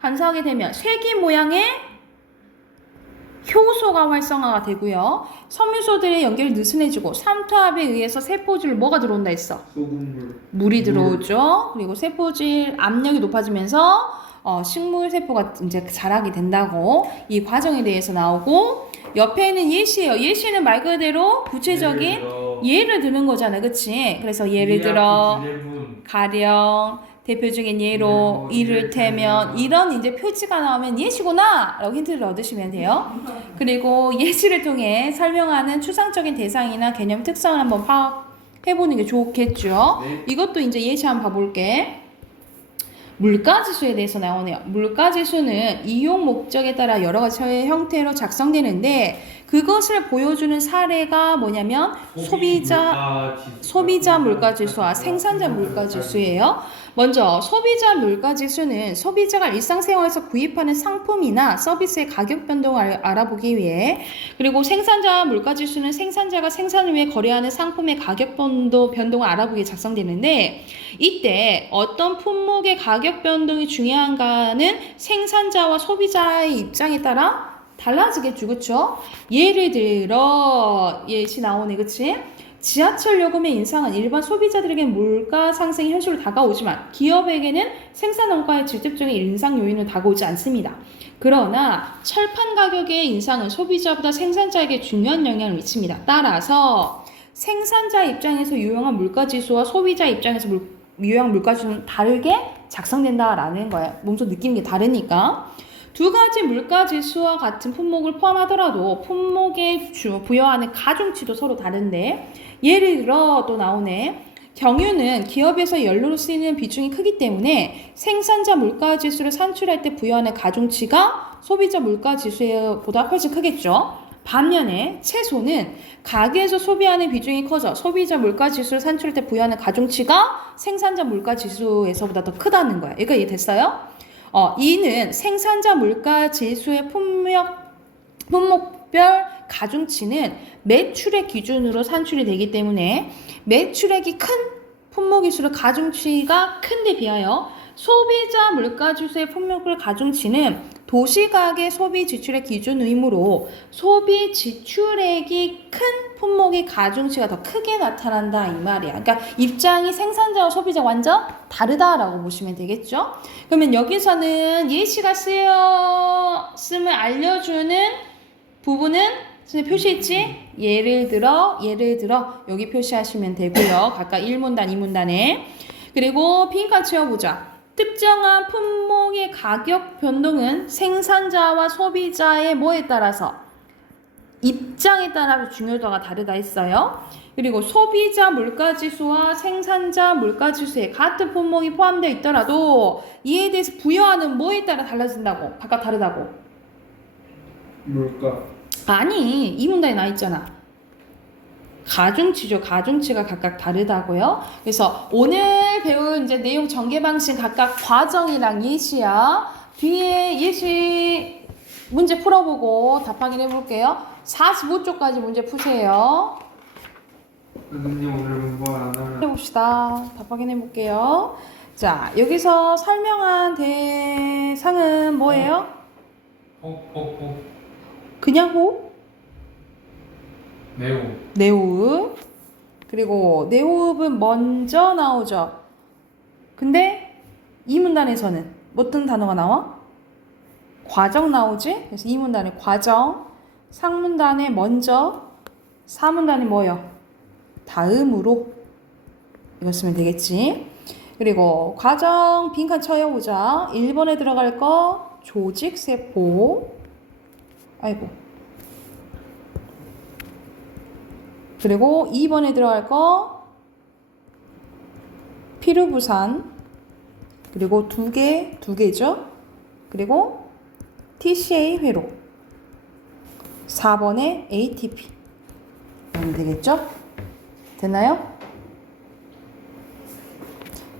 감소하게 되면 쇠기 모양의 효소가 활성화가 되고요. 섬유소들의 연결이 느슨해지고 삼투압에 의해서 세포질 뭐가 들어온다 했어? 물이 들어오죠. 그리고 세포질 압력이 높아지면서 식물 세포가 이제 자라게 된다고 이 과정에 대해서 나오고 옆에는 예시예요. 예시는 말 그대로 구체적인 예를 드는 거잖아, 그치? 그래서 예를 들어 가령 대표적인 예로 이를테면 이런 이제 표지가 나오면 예시구나 라고 힌트를 얻으시면 돼요. 그리고 예시를 통해 설명하는 추상적인 대상이나 개념 특성을 한번 파악해보는 게 좋겠죠. 네. 이것도 이제 예시 한번 봐볼게. 물가지수에 대해서 나오네요. 물가지수는 이용 목적에 따라 여러 가지의 형태로 작성되는데 그것을 보여주는 사례가 뭐냐면 소비자 물가지수와 생산자 물가지수예요. 먼저 소비자 물가지수는 소비자가 일상생활에서 구입하는 상품이나 서비스의 가격 변동을 알아보기 위해, 그리고 생산자 물가지수는 생산자가 생산을 위해 거래하는 상품의 가격 변동을 알아보기 위해 작성되는데, 이때 어떤 품목의 가격 변동이 중요한가는 생산자와 소비자의 입장에 따라 달라지겠죠, 그쵸? 예를 들어 예시 나오네, 그치? 지하철 요금의 인상은 일반 소비자들에게 물가 상승이 현실로 다가오지만 기업에게는 생산 원가의 직접적인 인상 요인은 다가오지 않습니다. 그러나 철판 가격의 인상은 소비자보다 생산자에게 중요한 영향을 미칩니다. 따라서 생산자 입장에서 유용한 물가지수와 소비자 입장에서 유용한 물가지수는 다르게 작성된다라는 거예요. 몸소 느끼는 게 다르니까. 두 가지 물가지수와 같은 품목을 포함하더라도 품목에 부여하는 가중치도 서로 다른데, 예를 들어 또 나오네. 경유는 기업에서 연료로 쓰이는 비중이 크기 때문에 생산자 물가지수를 산출할 때 부여하는 가중치가 소비자 물가지수보다 훨씬 크겠죠. 반면에 채소는 가게에서 소비하는 비중이 커져 소비자 물가지수를 산출할 때 부여하는 가중치가 생산자 물가지수에서보다 더 크다는 거야. 이거 이해됐어요? 이는 생산자 물가지수의 품목별 가중치는 매출액 기준으로 산출이 되기 때문에 매출액이 큰 품목일수록 가중치가 큰데 비하여 소비자 물가지수의 품목별 가중치는 도시가계 소비 지출액 기준이므로 소비 지출액이 큰 품목의 가중치가 더 크게 나타난다 이 말이야. 그러니까 입장이 생산자와 소비자 완전 다르다라고 보시면 되겠죠. 그러면 여기서는 예시가 쓰였음을 알려주는 부분은 선생님 표시했지? 예를 들어 여기 표시하시면 되고요. 각각 1문단, 2문단에. 그리고 빈칸 채워보자. 특정한 품목의 가격 변동은 생산자와 소비자의 뭐에 따라서? 입장에 따라서 중요도가 다르다 했어요. 그리고 소비자 물가지수와 생산자 물가지수에 같은 품목이 포함되어 있더라도 이에 대해서 부여하는 뭐에 따라 달라진다고? 각각 다르다고? 뭘까? 아니, 이 문단에 나 있잖아. 가중치죠. 가중치가 각각 다르다고요. 그래서 오늘 배울 이제 내용 전개 방식 각각 과정이랑 예시야. 뒤에 예시 문제 풀어보고 답 확인해 볼게요. 45쪽까지 문제 푸세요. 선생님 오늘 공부 안 하면 해봅시다. 답 확인해 볼게요. 자, 여기서 설명한 대상은 뭐예요? 그냥 호흡? 네호흡. 그리고 네호흡은 먼저 나오죠. 근데 이 문단에서는 어떤 단어가 나와? 과정 나오지? 그래서 이 문단에 과정, 상문단에 먼저, 사문단에 뭐예요? 다음으로. 이거 쓰면 되겠지. 그리고 과정 빈칸 쳐여보자. 1번에 들어갈 거 조직세포. 아이고. 그리고 2번에 들어갈 거 피루부산. 그리고 두 개죠. 그리고 TCA 회로. 4번에 ATP. 하면 되겠죠? 됐나요?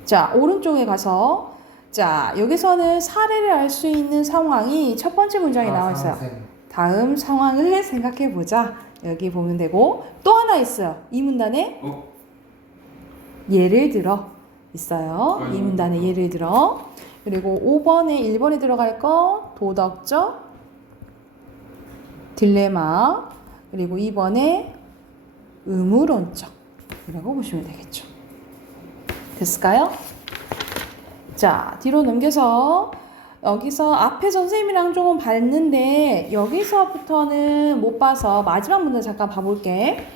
자, 오른쪽에 가서 자, 여기서는 사례를 알 수 있는 상황이 첫 번째 문장에 나와 있어요. 다음 상황을 생각해 보자. 여기 보면 되고 또 하나 있어요. 이 문단에 예를 들어 있어요. 이 문단에 예를 들어. 그리고 5번에 1번에 들어갈 거 도덕적 딜레마. 그리고 2번에 의무론적 이라고 보시면 되겠죠. 됐을까요? 자, 뒤로 넘겨서 여기서 앞에 선생님이랑 조금 봤는데 여기서부터는 못 봐서 마지막 문단 잠깐 봐볼게.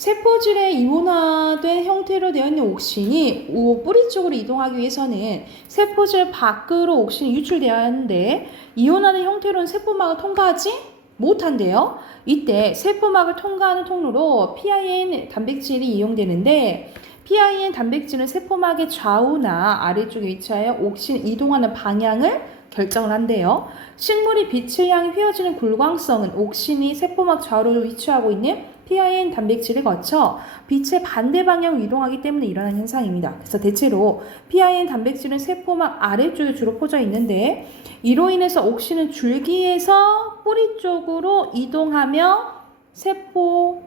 세포질의 이온화된 형태로 되어 있는 옥신이 뿌리 쪽으로 이동하기 위해서는 세포질 밖으로 옥신이 유출되어야 하는데 이온화된 형태로는 세포막을 통과하지 못한대요. 이때 세포막을 통과하는 통로로 PIN 단백질이 이용되는데 PIN 단백질은 세포막의 좌우나 아래쪽에 위치하여 옥신 이동하는 방향을 결정을 한대요. 식물이 빛을 향해 휘어지는 굴광성은 옥신이 세포막 좌우로 위치하고 있는 PIN 단백질을 거쳐 빛의 반대 방향으로 이동하기 때문에 일어나는 현상입니다. 그래서 대체로 PIN 단백질은 세포막 아래쪽에 주로 퍼져 있는데 이로 인해서 옥신은 줄기에서 뿌리 쪽으로 이동하며 세포의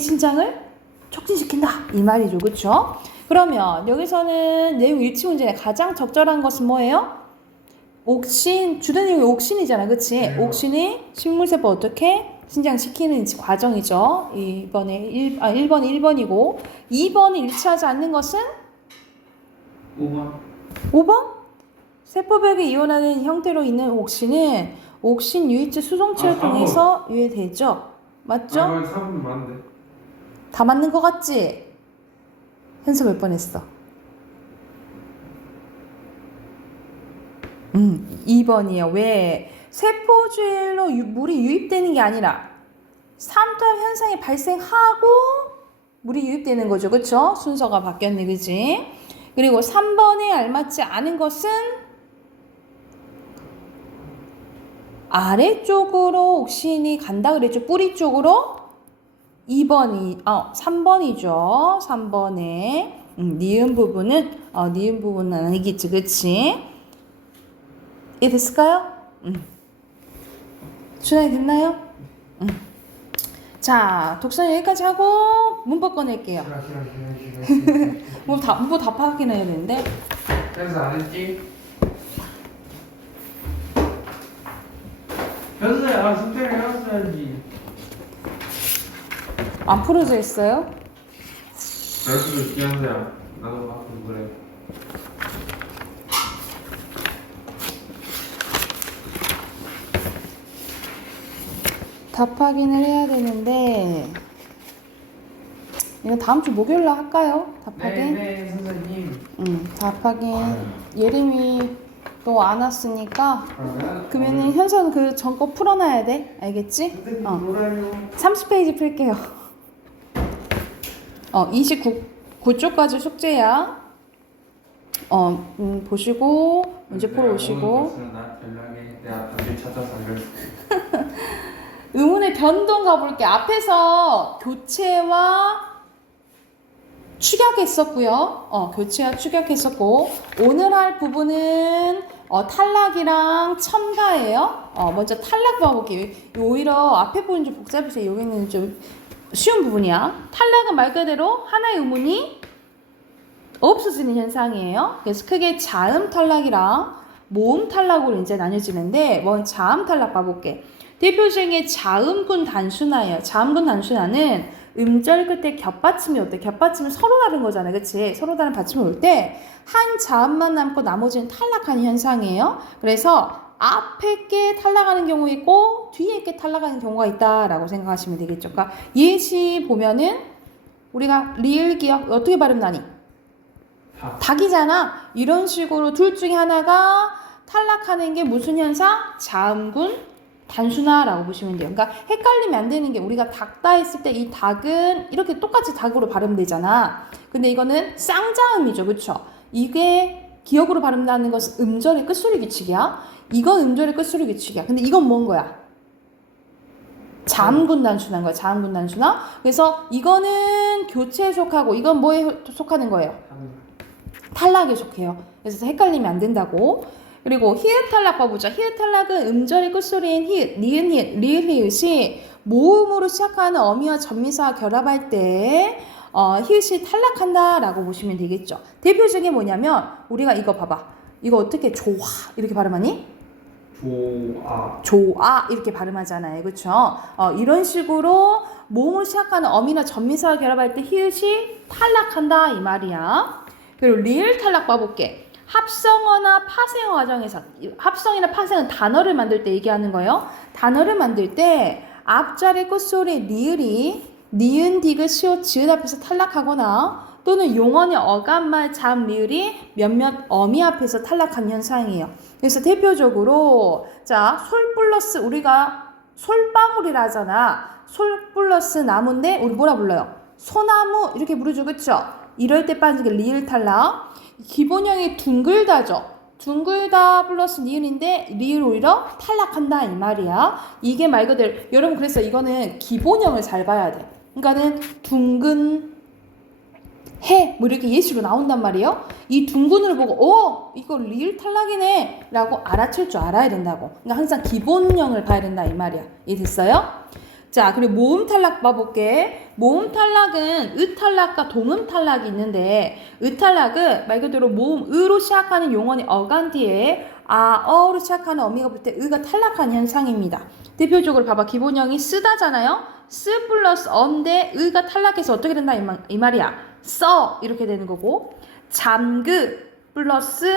신장을 촉진시킨다 이 말이죠. 그렇죠? 그러면 여기서는 내용 일치 문제에 가장 적절한 것은 뭐예요? 옥신, 주된 내용이 옥신이잖아. 그치? 네. 옥신이 식물세포 어떻게 신장시키는 과정이죠. 1번이 1번이고 2번이 일치하지 않는 것은 5번. 5번? 세포벽에 이온화된 형태로 있는 옥신은 옥신 유입체 수송체를 통해서 유해되죠. 맞죠? 4번 맞는데. 다 맞는 것 같지? 현서 몇 번 했어? 2번이요. 왜? 세포질로 물이 유입되는 게 아니라 삼투압 현상이 발생하고 물이 유입되는 거죠. 그쵸? 순서가 바뀌었네. 그지? 그리고 3번에 알맞지 않은 것은 아래쪽으로 옥신이 간다 그랬죠. 뿌리 쪽으로 3번이죠. 3번에 니은 부분은 니은 부분은 아니겠지. 그치? 이해됐을까요? 준환이 됐나요? 자, 독서 여기까지 하고 문법 꺼낼게요. 문법 다 파악해놔야 되는데. 현수 안 했지? 현수야, 숙제를 해왔어야지. 안 풀어져 있어요? 날씨도 있지, 현수야. 나도 가끔 그래. 답 확인을 해야 되는데 이거 다음 주 목요일 날 할까요? 답 확인? 네, 선생님. 답 확인. 예림이 또 안 왔으니까 그러면은 현서는 그 전 거 풀어놔야 돼. 알겠지? 선생님 놀아요. 30페이지 풀게요. 29쪽까지 숙제야. 보시고 문제 풀어 오시고. 나한테 연락해. 내가 답을 찾아서 알려줄게. 의문의 변동 가볼게. 앞에서 교체와 추격했었고요. 교체와 추격했었고 오늘 할 부분은 탈락이랑 첨가예요. 먼저 탈락 봐볼게요. 오히려 앞에 부분 좀 복잡해서 여기는 좀 쉬운 부분이야. 탈락은 말 그대로 하나의 의문이 없어지는 현상이에요. 그래서 크게 자음 탈락이랑 모음 탈락으로 이제 나뉘어지는데 먼저 자음 탈락 봐볼게. 대표적인 자음군 단순화예요. 자음군 단순화는 음절 끝에 겹받침이 올 때, 겹받침은 서로 다른 거잖아요. 그치? 서로 다른 받침이 올 때 한 자음만 남고 나머지는 탈락하는 현상이에요. 그래서 앞에 게 탈락하는 경우 있고 뒤에 게 탈락하는 경우가 있다라고 생각하시면 되겠죠. 그러니까 예시 보면은 우리가 리을 기억 어떻게 발음나니? 닭이잖아. 이런 식으로 둘 중에 하나가 탈락하는 게 무슨 현상? 자음군 단순화라고 보시면 돼요. 그러니까 헷갈리면 안 되는 게 우리가 닭다 했을 때 이 닭은 이렇게 똑같이 닭으로 발음되잖아. 근데 이거는 쌍자음이죠. 그쵸? 이게 기억으로 발음나는 것은 음절의 끝소리 규칙이야. 이건 음절의 끝소리 규칙이야. 근데 이건 뭔 거야? 자음군 단순한 거야. 자음군 단순화. 그래서 이거는 교체에 속하고 이건 뭐에 속하는 거예요? 탈락에 속해요. 그래서 헷갈리면 안 된다고. 그리고 히읗 탈락 봐보자. 히읗 탈락은 음절의 끝소리인 히읗, 니은 히읗, 리을 히읗이 모음으로 시작하는 어미와 전미사와 결합할 때 히읗이 탈락한다라고 보시면 되겠죠. 대표적인 게 뭐냐면 우리가 이거 봐봐. 이거 어떻게 좋아 이렇게 발음하니? 좋아 이렇게 발음하잖아요. 그렇죠? 이런 식으로 모음을 시작하는 어미나 전미사와 결합할 때 히읗이 탈락한다 이 말이야. 그리고 리을 탈락 봐볼게. 합성어나 파생어 과정에서 합성이나 파생은 단어를 만들 때 얘기하는 거예요. 단어를 만들 때 앞자리 끝소리 리을이 니은, 디귿, 시옷, 지읒 앞에서 탈락하거나 또는 용언의 어감말, 잠, 리을이 몇몇 어미 앞에서 탈락한 현상이에요. 그래서 대표적으로 자, 솔 플러스 우리가 솔방울이라 하잖아. 솔 플러스 나무인데 우리 뭐라 불러요? 소나무 이렇게 부르죠. 그쵸? 이럴 때 빠진 게 리을 탈락. 기본형이 둥글다죠. 둥글다 플러스 니은인데 리을 오히려 탈락한다 이 말이야. 이게 말 그대로 여러분 그래서 이거는 기본형을 잘 봐야 돼. 그러니까는 둥근 해 뭐 이렇게 예시로 나온단 말이에요. 이 둥근을 보고 이거 리을 탈락이네 라고 알아챌 줄 알아야 된다고. 그러니까 항상 기본형을 봐야 된다 이 말이야. 이해됐어요? 자, 그리고 모음 탈락 봐볼게. 모음 탈락은 의 탈락과 동음 탈락이 있는데 의 탈락은 말 그대로 모음 의로 시작하는 용언이 어간 뒤에 어로 시작하는 어미가 붙을 때 의가 탈락하는 현상입니다. 대표적으로 봐봐. 기본형이 쓰다잖아요. 쓰 플러스 어인데 의가 탈락해서 어떻게 된다 이 말이야. 써 이렇게 되는 거고 잠그 플러스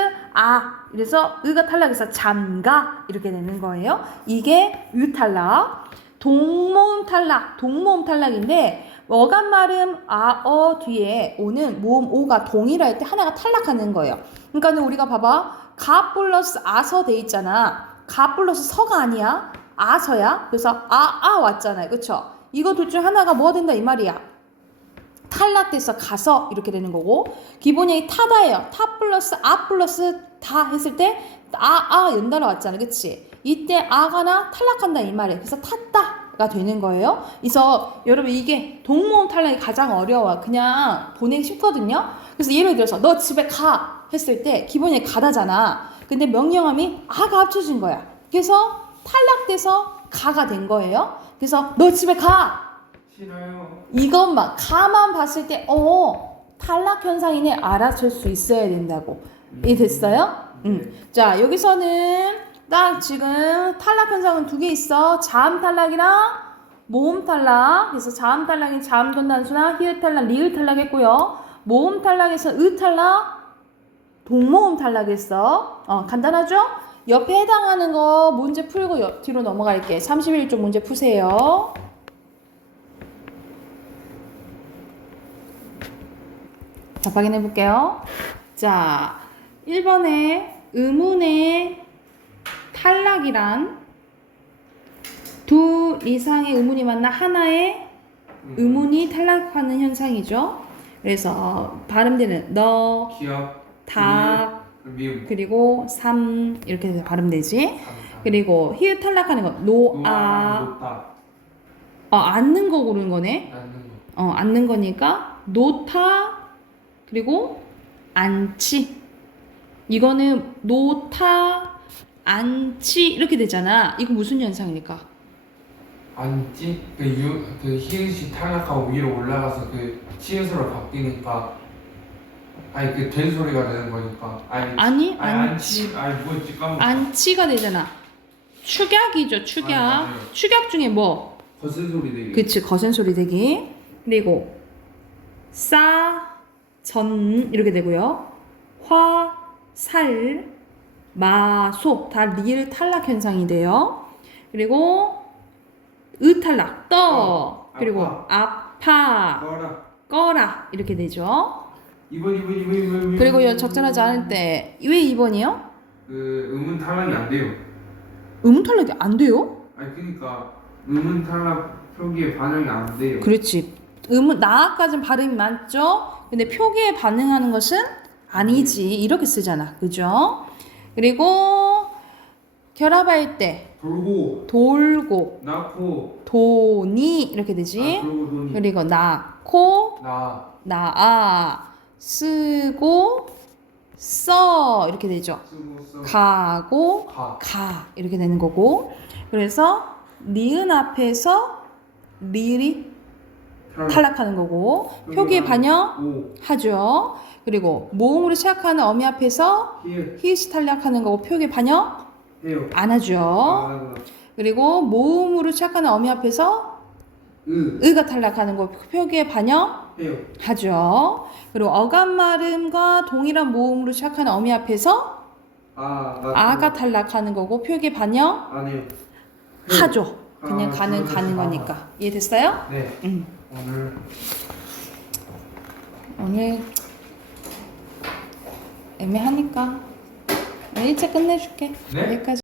그래서 의가 탈락해서 잠가 이렇게 되는 거예요. 이게 의 탈락. 동모음 탈락인데 어감 발음 뒤에 오는 모음 오가 동일할 때 하나가 탈락하는 거예요. 그러니까 우리가 봐봐. 가 플러스 아서 돼 있잖아. 가 플러스 서가 아니야. 아서야. 그래서 왔잖아요. 그쵸? 이거 둘 중 하나가 뭐가 된다 이 말이야. 탈락돼서 가서 이렇게 되는 거고 기본형이 타다예요. 타 플러스 플러스 다 했을 때 연달아 왔잖아. 그치? 이때 아가나 탈락한다 이 말이에요. 그래서 탔다가 되는 거예요. 그래서 여러분 이게 동모음 탈락이 가장 어려워. 그냥 보내기 쉽거든요. 그래서 예를 들어서 너 집에 가 했을 때 기본형이 가다잖아. 근데 명령어이 아가 합쳐진 거야. 그래서 탈락돼서 가가 된 거예요. 그래서 너 집에 가! 싫어요. 이것만 가만 봤을 때 탈락 현상이네 알아챌 수 있어야 된다고. 이해됐어요? 자, 여기서는 딱 지금 탈락 현상은 두 개 있어. 자음 탈락이랑 모음 탈락. 그래서 자음 탈락인 자음 돈단수나 히읗 탈락, 리을 탈락 했고요. 모음 탈락에서 의 탈락, 동모음 탈락했어. 간단하죠? 옆에 해당하는 거 문제 풀고 뒤로 넘어갈게. 31쪽 문제 푸세요. 자, 확인해 볼게요. 자, 1번에 의문의 탈락이란 둘 이상의 의문이 만나 하나의 의문이 탈락하는 현상이죠. 그래서 발음되는 너, 기억, 닭, 미음, 그리고 삼 이렇게 해서 발음되지. 그리고 히읗 탈락하는 거 노다, 앉는 거 고르는 거네. 앉는 거. 앉는 거니까 노타 그리고 앉지. 이거는 노타 앉지 이렇게 되잖아. 이거 무슨 현상입니까? 앉지? 그 히읗이 탈락하고 위로 올라가서 그 치읓으로 바뀌니까 그 된 소리가 되는 거니까 아니 앉지? 뭐였지? 까먹었어. 앉지가 되잖아. 축약이죠. 축약. 맞아요. 축약 중에 뭐? 거센 소리 되기. 그치, 거센 소리 되기. 그리고 전 이렇게 되고요. 살, 소 다 리을 탈락 현상이 돼요. 그리고 의 탈락 그리고 아파 꺼라 이렇게 되죠. 2번. 그리고 적절하지 않을 때 왜 2번이요? 그 의문 탈락이 안 돼요. 의문 탈락이 안 돼요? 그러니까 의문 탈락 표기에 반영이 안 돼요. 그렇지. 나까지는 발음이 맞죠? 근데 표기에 반응하는 것은 아니지. 이렇게 쓰잖아. 그죠? 그리고 결합할 때 돌고 낳고 돈이 이렇게 되지. 돌고 돈이 그리고 낳고 나아 쓰고 써 이렇게 되죠. 쓰고 써 가고 가 이렇게 되는 거고. 그래서 니은 앞에서 리을이 탈락하는 거고 표기에 반영하죠. 그리고 모음으로 시작하는 어미 앞에서 히읗이 탈락하는 거고 표기에 반영 안 하죠. 그리고 모음으로 시작하는 어미 앞에서 의가 탈락하는 거 표기에 반영하죠. 그리고 어감 발음과 동일한 모음으로 시작하는 어미 앞에서 아가 탈락하는 거고 표기에 반영하죠. 그냥 가는 거니까. 이해됐어요? 네. 오늘 애매하니까 일찍 끝내줄게. 네? 여기까지.